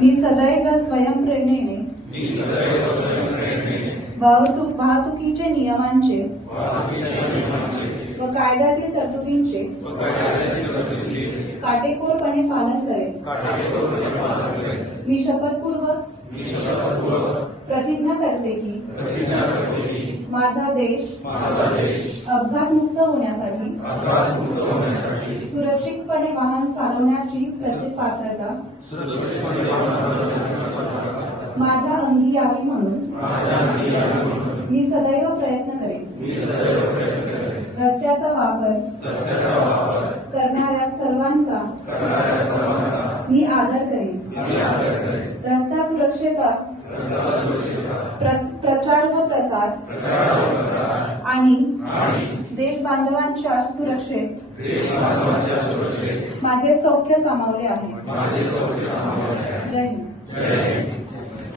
मी सदैव स्वयंप्रेरणेने वाहतुकीचे नियमांचे व कायद्यातील तरतुदींचे काटेकोरपणे पालन करेन. मी शपथपूर्वक प्रतिज्ञा करते की माझा देश अपघातमुक्त होण्यासाठी सुरक्षितपणे वाहन चालवण्याची पात्रता माझ्या अंगी यावी म्हणून मी सदैव प्रयत्न करेन. रस्त्याचा वापर करणाऱ्या सर्वांचा मी आदर करेन. रस्ता सुरक्षेचा प्रचार व प्रसार आणि देश बांधवांच्या सुरक्षेत माझे सौख्य सामावले आहे. जय हिंद.